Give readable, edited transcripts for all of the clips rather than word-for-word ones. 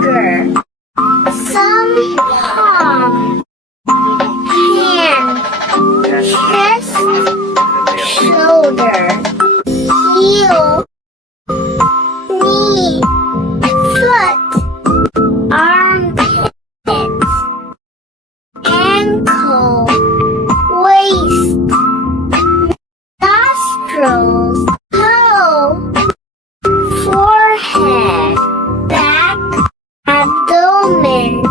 finger, thumb, palm, hand, chest, shoulder, heel, knee, foot, armpit, ankle, waist, nostrils, toe, forehead, back, abdomen,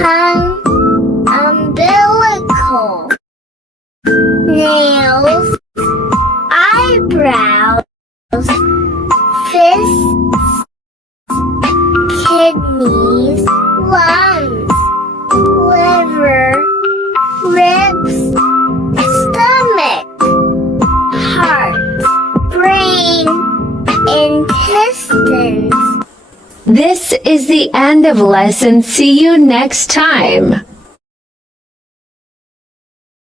tongue, umbilical, nails, eyebrows, fists, kidneys, lungs, liver, ribs, stomach, heart, brain, intestines. This is the end of lesson. See you next time.